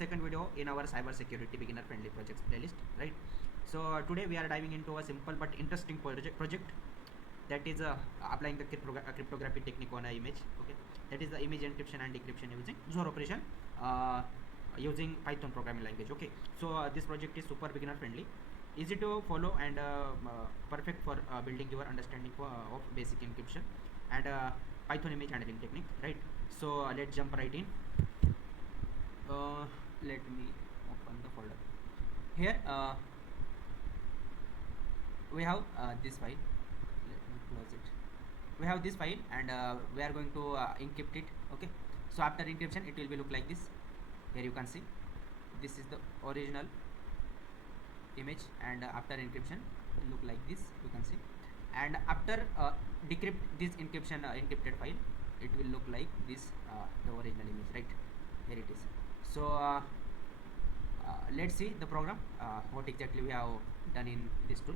second video in our cyber security beginner friendly projects playlist, right? So today we are diving into a simple but interesting project that is applying the cryptography technique on an image. Okay, that is the image encryption and decryption using Zor operation using Python programming language. Okay, so this project is super beginner friendly, easy to follow, and perfect for building your understanding of basic encryption and Python image handling technique, right? So let's jump right in. Let me open the folder. Here we have this file. Let me close it. We have this file, and we are going to encrypt it. Okay, so after encryption it will be look like this. Here you can see this is the original image, and after encryption it will look like this, you can see. And after decrypt this encrypted file, it will look like this, the original image, right? Here it is. So let's see the program, what exactly we have done in this tool.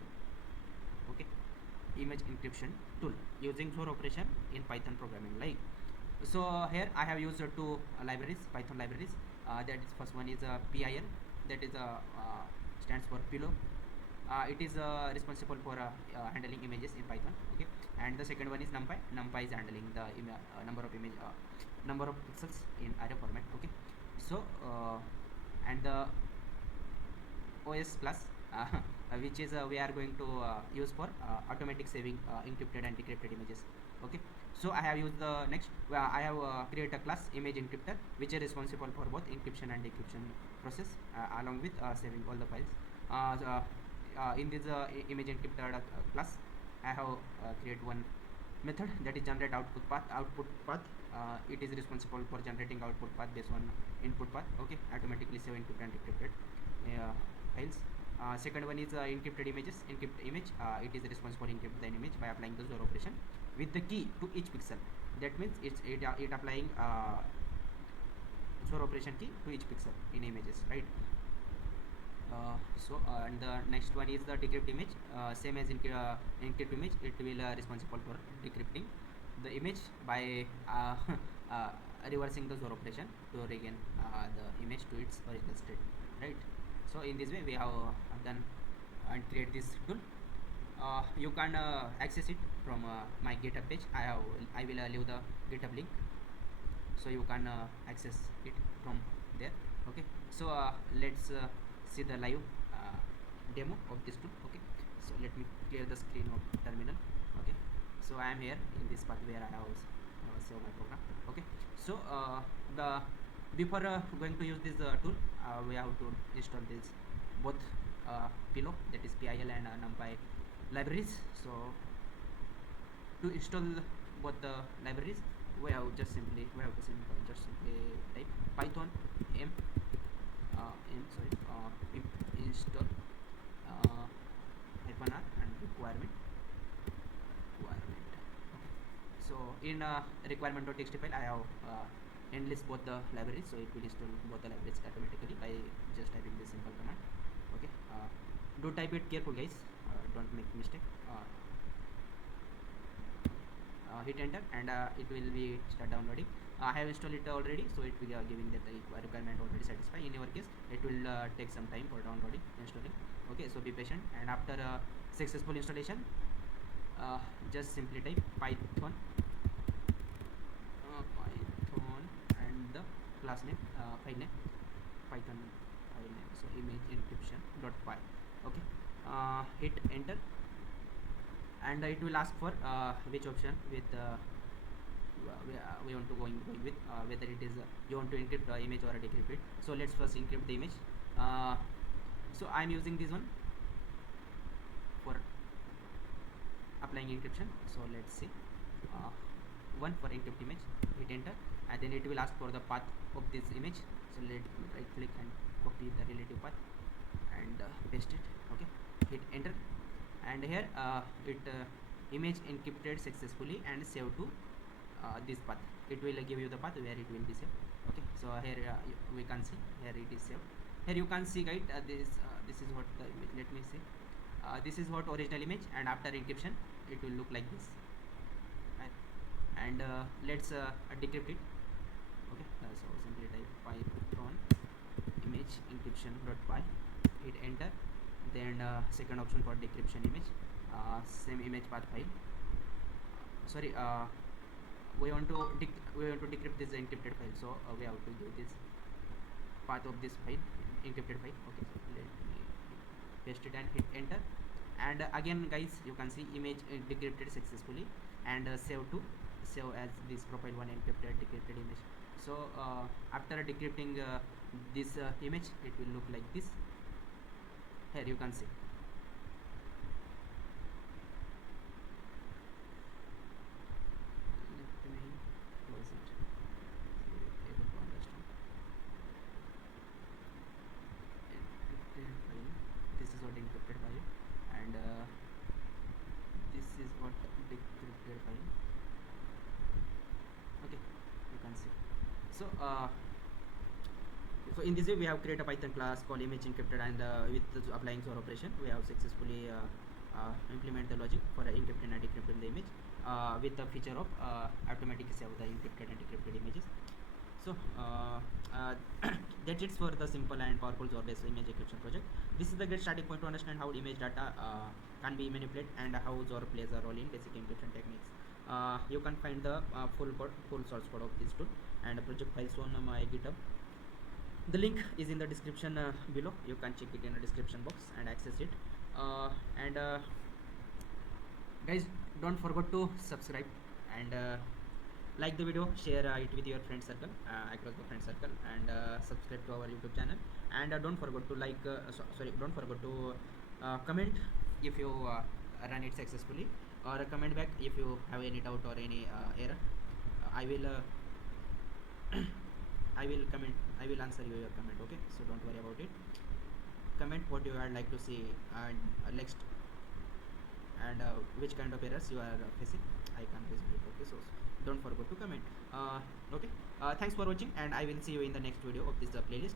Okay, image encryption tool using Zor operation in Python programming. Like, so here I have used two libraries, Python libraries. That is, first one is PIL, that is stands for PIL. It is responsible for handling images in Python. Okay, and the second one is NumPy. NumPy is handling the number of pixels in array format. Okay, so and the OS plus which is we are going to use for automatic saving encrypted and decrypted images. Okay, so I have used the next I have created a class image encryptor, which is responsible for both encryption and decryption process along with saving all the files. In this image encryptor class, I have created one method that is generate output path. It is responsible for generating output path based on input path. Okay, automatically save encrypted and decrypted files. Second one is encrypted image. It is responsible for encrypt the image by applying the Zor operation with the key to each pixel. That means it applying Zor operation key to each pixel in images, right? And the next one is the decrypt image. Same as encrypt image, it will responsible for decrypting the image by reversing the Zor operation to regain the image to its original state, right? So in this way we have done and create this tool. You can access it from my GitHub page. I will leave the GitHub link, so you can access it from there. Okay, so let's see the live demo of this tool. Okay, so let me clear the screen of terminal. Okay, so I am here in this path where I have saved my program. Okay, so before going to use this tool, we have to install this both PIL, that is PIL and NumPy libraries. So to install both the libraries, we have to simply type Python install -r and requirement. So in requirement.txt file, I have enlist both the libraries, so it will install both the libraries automatically by just typing this simple command. Okay, do type it careful, guys, don't make mistake. Hit enter, and it will be start downloading. I have installed it already, so it will be giving that the requirement already satisfied. In your case, it will take some time for downloading, installing. Okay, so be patient, and after successful installation, just simply type Python and the class name, file name, Python file name, so image encryption.py. Okay, hit enter, and it will ask for which option with we want to going with, whether it is you want to encrypt the image or decrypt it. So let's first encrypt the image. So I'm using this one for applying encryption. So let's see, one for encrypt image, hit enter, and then it will ask for the path of this image. So let right click and copy the relative path and paste it. Okay, hit enter, and here image encrypted successfully and saved to this path. It will give you the path where it will be saved. Okay, so here we can see here it is saved. Here you can see, guys, this is what the image. Let me see. This is what original image, and after encryption it will look like this. Right? And let's decrypt it. Okay, so simply type Python image encryption.py, hit enter. Then second option for decryption image, same image path file. Sorry, we want to decrypt this encrypted file, so we have to do this path of this file, encrypted file. Okay, so let me paste it and hit enter. And again guys, you can see image decrypted successfully, and save as this profile one encrypted decrypted image. So after decrypting this image, it will look like this. Here you can see. Let me close it so you're able to understand. Encrypted file. This is what encrypted file, and this is what decrypted file. Okay, you can see. So so in this way we have created a Python class called image encrypted, and with applying Zor operation we have successfully implement the logic for encrypting and decrypting the image with the feature of automatically save the encrypted and decrypted images. So that's it for the simple and powerful Zor based image encryption project. This is the great starting point to understand how image data can be manipulated and how Zor plays a role in basic encryption techniques. You can find the full source code of this tool and project files on my GitHub. The link is in the description below. You can check it in the description box and access it. And guys, don't forget to subscribe and like the video, share it with your friend circle, across the friend circle, and subscribe to our YouTube channel. And don't forget to don't forget to comment if you run it successfully, or comment back if you have any doubt or any error. I will answer your comment. Okay, so don't worry about it. Comment what you would like to see and next, and which kind of errors you are facing. I can resolve it. Okay, so don't forget to comment. Okay, thanks for watching, and I will see you in the next video of this playlist.